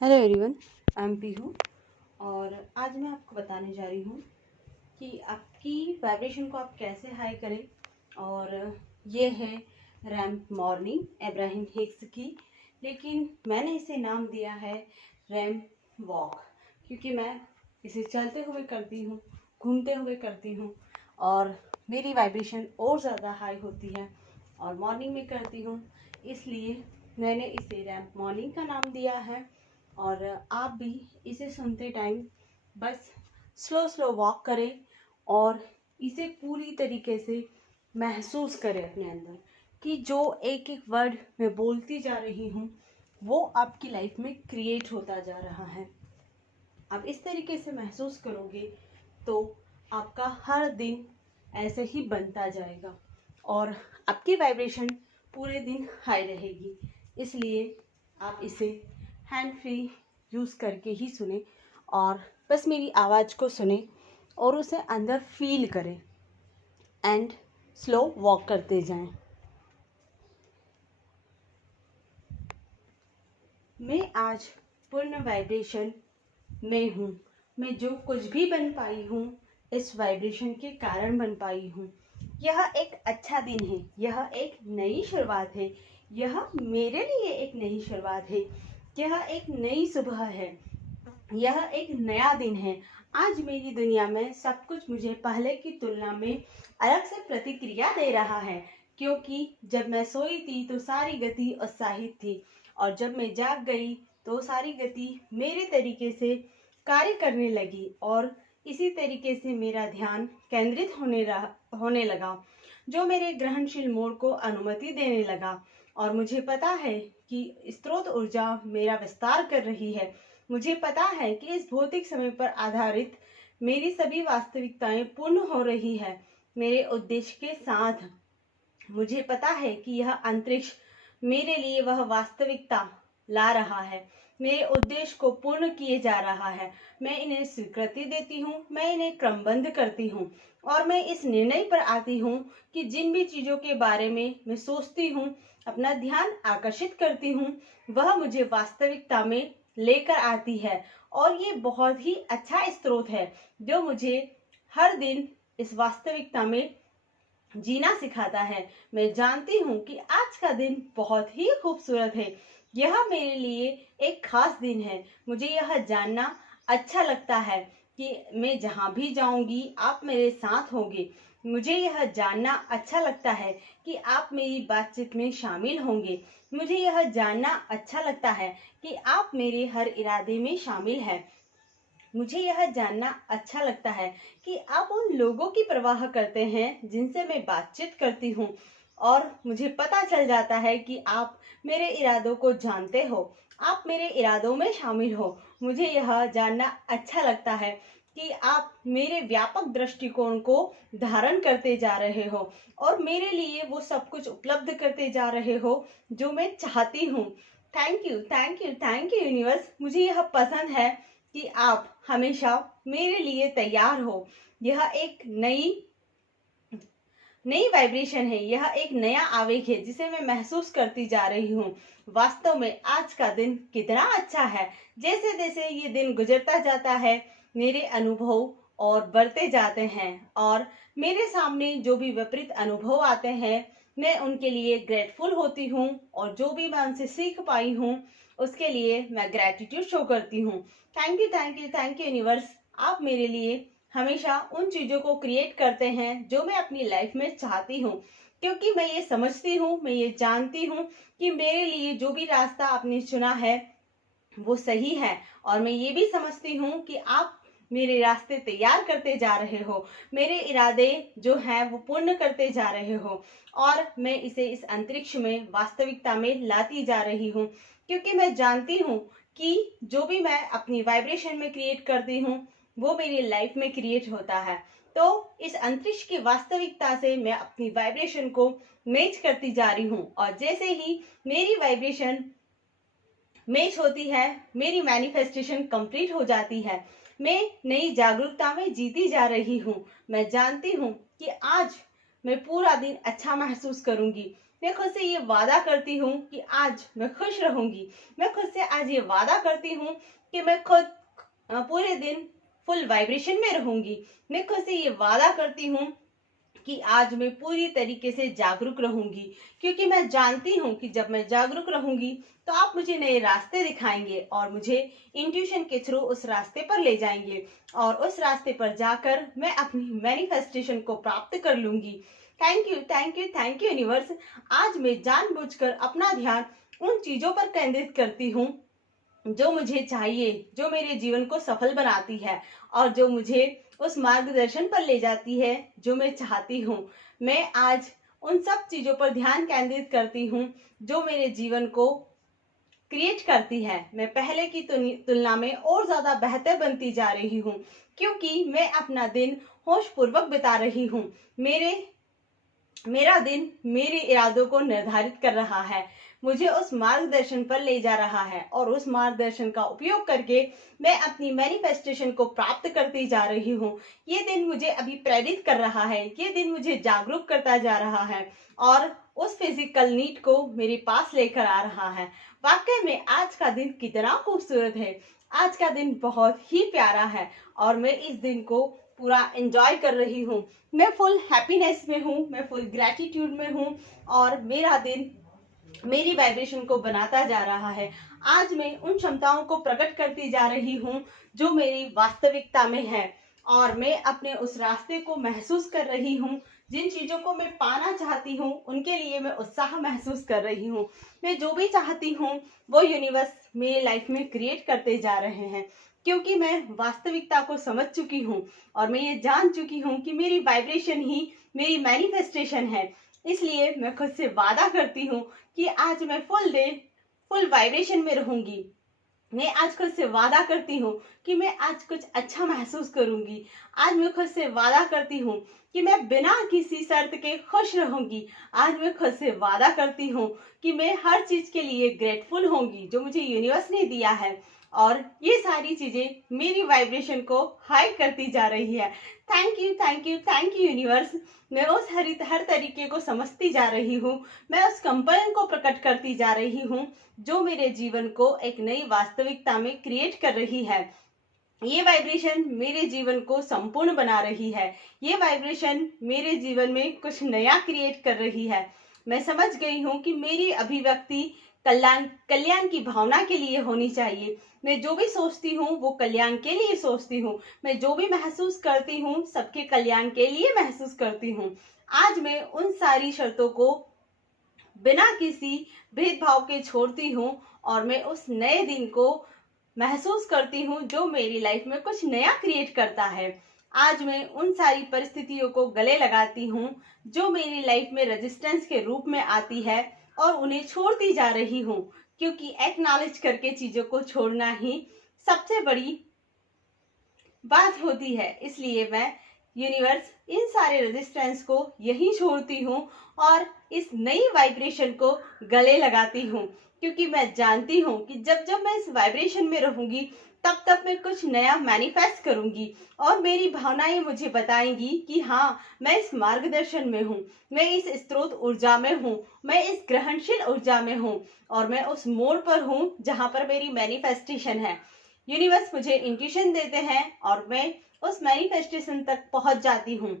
Hello everyone, I am Pihu. और आज मैं आपको बताने जा रही हूँ कि आपकी वाइब्रेशन को आप कैसे हाई करें। और ये है रैम्प मॉर्निंग एब्राहिम हिक्स की, लेकिन मैंने इसे नाम दिया है रैम्प वॉक, क्योंकि मैं इसे चलते हुए करती हूँ, घूमते हुए करती हूँ और मेरी वाइब्रेशन और ज़्यादा हाई होती है और मॉर्निंग में करती हूँ, इसलिए मैंने इसे रैम्प मॉर्निंग का नाम दिया है। और आप भी इसे सुनते टाइम बस स्लो स्लो वॉक करें और इसे पूरी तरीके से महसूस करें अपने अंदर कि जो एक एक वर्ड मैं बोलती जा रही हूँ वो आपकी लाइफ में क्रिएट होता जा रहा है। आप इस तरीके से महसूस करोगे तो आपका हर दिन ऐसे ही बनता जाएगा और आपकी वाइब्रेशन पूरे दिन हाई रहेगी। इसलिए आप इसे हैंड फ्री यूज़ करके ही सुने और बस मेरी आवाज़ को सुने और उसे अंदर फील करें एंड स्लो वॉक करते जाएं। मैं आज पूर्ण वाइब्रेशन में हूँ। मैं जो कुछ भी बन पाई हूँ इस वाइब्रेशन के कारण बन पाई हूँ। यह एक अच्छा दिन है, यह एक नई शुरुआत है, यह मेरे लिए एक नई शुरुआत है, यह एक नई सुबह है, यह एक नया दिन है। आज मेरी दुनिया में सब कुछ मुझे पहले की तुलना में अलग से प्रतिक्रिया दे रहा है, क्योंकि जब मैं सोई थी तो सारी गति उत्साहित थी और जब मैं जाग गई तो सारी गति मेरे तरीके से कार्य करने लगी और इसी तरीके से मेरा ध्यान केंद्रित होने लगा, जो मेरे ग्रहणशील मोड को अनुमति देने लगा। और मुझे पता है कि स्रोत ऊर्जा मेरा विस्तार कर रही है। मुझे पता है कि इस भौतिक समय पर आधारित मेरी सभी वास्तविकताएं पूर्ण हो रही है मेरे उद्देश्य के साथ। मुझे पता है कि यह अंतरिक्ष मेरे लिए वह वास्तविकता ला रहा है, मेरे उद्देश्य को पूर्ण किए जा रहा है। मैं इन्हें स्वीकृति देती हूँ, मैं इन्हें क्रमबद्ध करती हूँ और मैं इस निर्णय पर आती हूँ कि जिन भी चीजों के बारे में मैं सोचती हूँ, अपना ध्यान आकर्षित करती हूँ, वह मुझे वास्तविकता में लेकर आती है। और ये बहुत ही अच्छा स्रोत है जो मुझे हर दिन इस वास्तविकता में जीना सिखाता है। मैं जानती हूँ कि आज का दिन बहुत ही खूबसूरत है, यह मेरे लिए एक खास दिन है। मुझे यह जानना अच्छा लगता है कि मैं जहाँ भी जाऊंगी आप मेरे साथ होंगे। मुझे यह जानना अच्छा लगता है कि आप मेरी बातचीत में शामिल होंगे। मुझे यह जानना अच्छा लगता है कि आप मेरे हर इरादे में शामिल हैं। मुझे यह जानना अच्छा लगता है कि आप उन लोगों की परवाह करते हैं जिनसे मैं बातचीत करती हूँ और मुझे पता चल जाता है कि आप मेरे इरादों को जानते हो, आप मेरे इरादों में शामिल हो। मुझे यह जानना अच्छा लगता है कि आप मेरे व्यापक दृष्टिकोण को धारण करते जा रहे हो और मेरे लिए वो सब कुछ उपलब्ध करते जा रहे हो जो मैं चाहती हूँ। Thank you, thank you, thank you universe. मुझे यह पसंद है कि आप हमेशा मेरे लिए तैयार हो। यह एक नई नई वाइब्रेशन है, यह एक नया आवेग है जिसे मैं महसूस करती जा रही हूँ। वास्तव में आज का दिन कितना अच्छा है। जैसे जैसे ये दिन गुजरता जाता है मेरे अनुभव और बढ़ते जाते हैं और मेरे सामने जो भी विपरीत अनुभव आते हैं मैं उनके लिए ग्रेटफुल होती हूँ और जो भी मैं उनसे सीख पाई हूँ उसके लिए मैं ग्रेटिट्यूड शो करती हूँ। Thank you, thank you, thank you universe. आप मेरे लिए हमेशा उन चीजों को क्रिएट करते हैं जो मैं अपनी लाइफ में चाहती हूँ, क्योंकि मैं ये समझती हूँ, मैं ये जानती हूँ कि मेरे लिए जो भी रास्ता आपने चुना है वो सही है। और मैं ये भी समझती हूँ कि आप मेरे रास्ते तैयार करते जा रहे हो, मेरे इरादे जो हैं वो पूर्ण करते जा रहे हो और मैं इसे इस अंतरिक्ष में वास्तविकता में लाती जा रही हूँ, क्योंकि मैं जानती हूँ कि जो भी मैं अपनी वाइब्रेशन में क्रिएट करती हूँ वो मेरी लाइफ में क्रिएट होता है। तो इस अंतरिक्ष की वास्तविकता से मैं अपनी वाइब्रेशन को मैच करती जा रही हूँ और जैसे ही मेरी वाइब्रेशन मैच होती है मेरी मैनिफेस्टेशन कंप्लीट हो जाती है। मैं नई जागरूकता में जीती जा रही हूँ। मैं जानती हूँ कि आज मैं पूरा दिन अच्छा महसूस करूंगी। मैं खुद से ये वादा करती हूँ कि आज मैं खुश रहूंगी। मैं खुद से आज ये वादा करती हूँ कि मैं खुद पूरे दिन फुल वाइब्रेशन में रहूंगी। मैं खुद से ये वादा करती हूँ कि आज मैं पूरी तरीके से जागरूक रहूंगी, क्योंकि मैं जानती हूँ कि जब मैं जागरूक रहूंगी तो आप मुझे नए रास्ते दिखाएंगे और मुझे इंट्यूशन के थ्रू उस रास्ते पर ले जाएंगे और उस रास्ते पर जाकर मैं अपनी मैनिफेस्टेशन को प्राप्त कर लूंगी। Thank you, thank you, thank you universe. आज मैं जानबूझकर अपना ध्यान उन चीजों पर केंद्रित करती हूँ जो मुझे चाहिए, जो मेरे जीवन को सफल बनाती है और जो मुझे उस मार्गदर्शन पर ले जाती है जो मैं चाहती हूँ। मैं आज उन सब चीजों पर ध्यान केंद्रित करती हूँ जो मेरे जीवन को क्रिएट करती है। मैं पहले की तुलना में और ज्यादा बेहतर बनती जा रही हूँ, क्योंकि मैं अपना दिन होश पूर्वक बिता रही हूँ। मेरा दिन मेरे इरादों को निर्धारित कर रहा है, मुझे उस मार्गदर्शन पर ले जा रहा है और उस मार्गदर्शन का उपयोग करके मैं अपनी मैनिफेस्टेशन को प्राप्त करती जा रही हूँ। ये दिन मुझे अभी प्रेरित कर रहा है, ये दिन मुझे जागरूक करता जा रहा है और उस फिजिकल नीड को मेरे पास लेकर आ रहा है। वाकई में आज का दिन कितना खूबसूरत है, आज का दिन बहुत ही प्यारा है और मैं इस दिन को पूरा एंजॉय कर रही हूँ। मैं फुल हैप्पीनेस में हूँ, मैं फुल ग्रेटिट्यूड में हूँ और मेरा दिन मेरी वाइब्रेशन को बनाता जा रहा है। आज मैं उन क्षमताओं को प्रकट करती जा रही हूँ जो मेरी वास्तविकता में है और मैं अपने उस रास्ते को महसूस कर रही हूँ। जिन चीजों को मैं पाना चाहती हूँ उनके लिए मैं उत्साह महसूस कर रही हूँ। मैं जो भी चाहती हूँ वो यूनिवर्स मेरी लाइफ में क्रिएट करते जा रहे हैं, क्योंकि मैं वास्तविकता को समझ चुकी हूँ और मैं ये जान चुकी हूँ कि मेरी वाइब्रेशन ही मेरी मैनिफेस्टेशन है। इसलिए मैं खुद से वादा करती हूँ कि आज मैं फुल वाइब्रेशन में रहूंगी। मैं आज खुद से वादा करती हूँ कि मैं आज कुछ अच्छा महसूस करूंगी। आज मैं खुद से वादा करती हूँ कि मैं बिना किसी शर्त के खुश रहूंगी। आज मैं खुद से वादा करती हूँ कि मैं हर चीज के लिए ग्रेटफुल होंगी जो मुझे यूनिवर्स ने दिया है और ये सारी चीजें मेरी वाइब्रेशन को हाई करती जा रही है। Thank you, thank you, thank you universe. मैं उस हर तरीके को समझती जा रही हूँ, मैं उस कंपन को प्रकट करती जा रही हूँ जो मेरे जीवन को एक नई वास्तविकता में क्रिएट कर रही है। ये वाइब्रेशन मेरे जीवन को संपूर्ण बना रही है। ये वाइब्रेशन मेरे जीवन में कुछ नया क्रिएट कर रही है। मैं समझ गई हूँ कि मेरी अभिव्यक्ति कल्याण की भावना के लिए होनी चाहिए। मैं जो भी सोचती हूँ वो कल्याण के लिए सोचती हूँ। मैं जो भी महसूस करती हूँ सबके कल्याण के लिए महसूस करती हूँ। आज मैं उन सारी शर्तों को बिना किसी भेदभाव के छोड़ती हूँ और मैं उस नए दिन को महसूस करती हूँ जो मेरी लाइफ में कुछ नया क्रिएट करता है। आज मैं उन सारी परिस्थितियों को गले लगाती हूँ जो मेरी लाइफ में रेजिस्टेंस के रूप में आती है और उन्हें छोड़ती जा रही हूँ, क्योंकि एक्नॉलेज करके चीजों को छोड़ना ही सबसे बड़ी बात होती है। इसलिए मैं यूनिवर्स इन सारे रेजिस्टेंस को यही छोड़ती हूँ और इस नई वाइब्रेशन को गले लगाती हूँ, क्योंकि मैं जानती हूँ कि जब जब मैं इस वाइब्रेशन में रहूंगी तब तब मैं कुछ नया मैनिफेस्ट करूंगी और मेरी भावनाएं मुझे बताएंगी कि हाँ, मैं इस मार्गदर्शन में हूँ, मैं इस स्रोत ऊर्जा में हूँ, मैं इस ग्रहणशील ऊर्जा में हूँ और मैं उस मोड़ पर हूँ जहां पर मेरी मैनिफेस्टेशन है। यूनिवर्स मुझे इंट्यूशन देते हैं और मैं उस मैनिफेस्टेशन तक पहुंच जाती हूँ।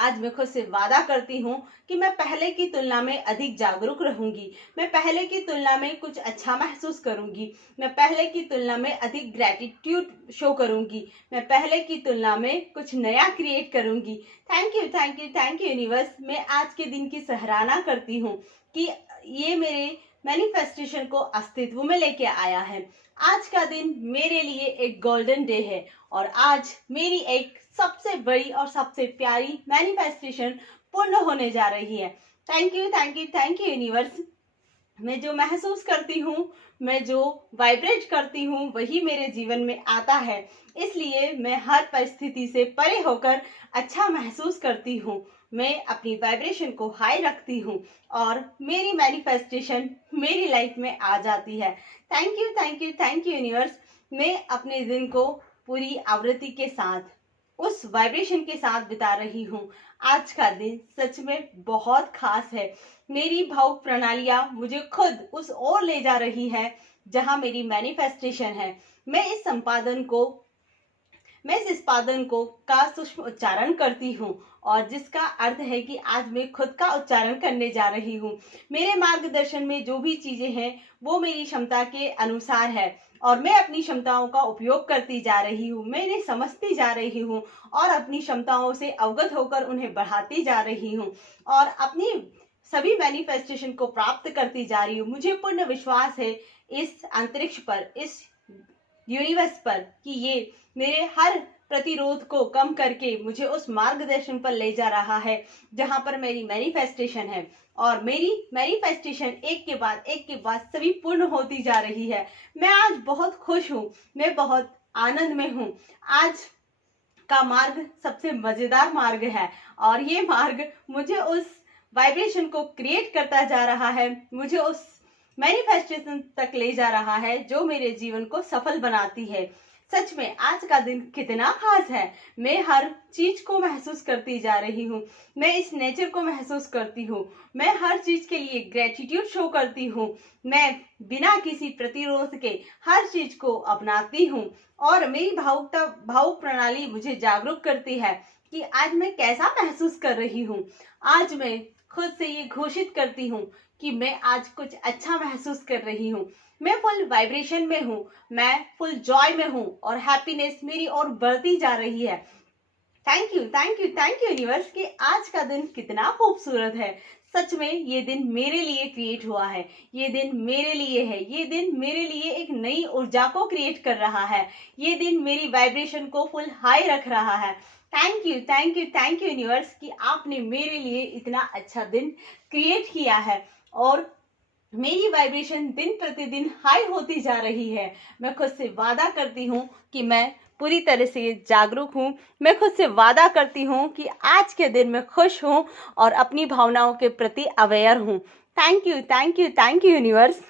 आज मैं खुद से वादा करती हूँ कि मैं पहले की तुलना में अधिक जागरूक रहूंगी। मैं पहले की तुलना में कुछ अच्छा महसूस करूंगी। मैं पहले की तुलना में अधिक ग्रेटिट्यूड शो करूंगी। मैं पहले की तुलना में कुछ नया क्रिएट करूंगी। Thank you, thank you, thank you universe. मैं आज के दिन की सराहना करती हूँ कि ये मेरे मैनिफेस्टेशन को अस्तित्व में लेके आया है। आज का दिन मेरे लिए एक गोल्डन डे है और आज मेरी एक सबसे बड़ी और सबसे प्यारी मैनिफेस्टेशन पूर्ण होने जा रही है। Thank you, thank you, thank you universe. मैं जो महसूस करती हूँ, मैं जो वाइब्रेट करती हूँ वही मेरे जीवन में आता है। इसलिए मैं हर परिस्थिति से परे होकर अच्छा महसूस करती हूँ। मैं अपनी वाइब्रेशन को हाई रखती हूँ और मेरी मैनिफेस्टेशन मेरी लाइफ में आ जाती है। Thank you, thank you, thank you universe. मैं अपने दिन को पूरी आवृत्ति के साथ उस वाइब्रेशन के साथ बिता रही हूँ। आज का दिन सच में बहुत खास है। मेरी भावुक प्रणालियां मुझे खुद उस ओर ले जा रही है जहां मेरी मैनिफेस्टेशन है। मैं इस निष्पादन को का सूक्ष्म उच्चारण करती हूँ और जिसका अर्थ है कि आज मैं खुद का उच्चारण करने जा रही हूँ। मेरे मार्गदर्शन में जो भी चीजें हैं वो मेरी क्षमता के अनुसार है और मैं अपनी क्षमताओं का उपयोग करती जा रही हूँ। मैं इन्हें समझती जा रही हूँ और अपनी क्षमताओं से अवगत होकर उन्हें बढ़ाती जा रही हूँ और अपनी सभी मैनिफेस्टेशन को प्राप्त करती जा रही हूँ। मुझे पूर्ण विश्वास है इस अंतरिक्ष पर, इस यूनिवर्स पर, कि ये मेरे हर प्रतिरोध को कम करके मुझे उस मार्गदर्शन पर ले जा रहा है जहां पर मेरी मैनिफेस्टेशन है और मेरी मैनिफेस्टेशन एक के बाद सभी पूर्ण होती जा रही है। मैं आज बहुत खुश हूँ, मैं बहुत आनंद में हूँ। आज का मार्ग सबसे मजेदार मार्ग है और ये मार्ग मुझे उस वाइब्रेशन को क्रिएट करता जा रहा है, मुझे उस मैनिफेस्टेशन तक ले जा रहा है जो मेरे जीवन को सफल बनाती है। सच में आज का दिन कितना खास है। मैं हर चीज को महसूस करती जा रही हूँ। मैं इस नेचर को महसूस करती हूँ। मैं हर चीज के लिए ग्रेटिट्यूड शो करती हूँ। मैं बिना किसी प्रतिरोध के हर चीज को अपनाती हूँ और मेरी भावुक प्रणाली मुझे जागरूक करती है कि आज मैं कैसा महसूस कर रही हूँ। आज मैं खुद से ये घोषित करती हूँ कि मैं आज कुछ अच्छा महसूस कर रही हूँ। मैं फुल वाइब्रेशन में हूँ, मैं फुल जॉय में हूँ और हैप्पीनेस मेरी ओर बढ़ती जा रही है। थैंक यू यूनिवर्स कि आज का दिन कितना खूबसूरत है। सच में ये दिन मेरे लिए क्रिएट हुआ है, ये दिन मेरे लिए है, ये दिन मेरे लिए एक नई ऊर्जा को क्रिएट कर रहा है, ये दिन मेरी वाइब्रेशन को फुल हाई रख रहा है। थैंक यू यूनिवर्स कि आपने मेरे लिए इतना अच्छा दिन क्रिएट किया है और मेरी वाइब्रेशन दिन प्रतिदिन हाई होती जा रही है। मैं खुद से वादा करती हूँ कि मैं पूरी तरह से जागरूक हूँ। मैं खुद से वादा करती हूँ कि आज के दिन मैं खुश हूँ और अपनी भावनाओं के प्रति अवेयर हूँ। Thank you universe.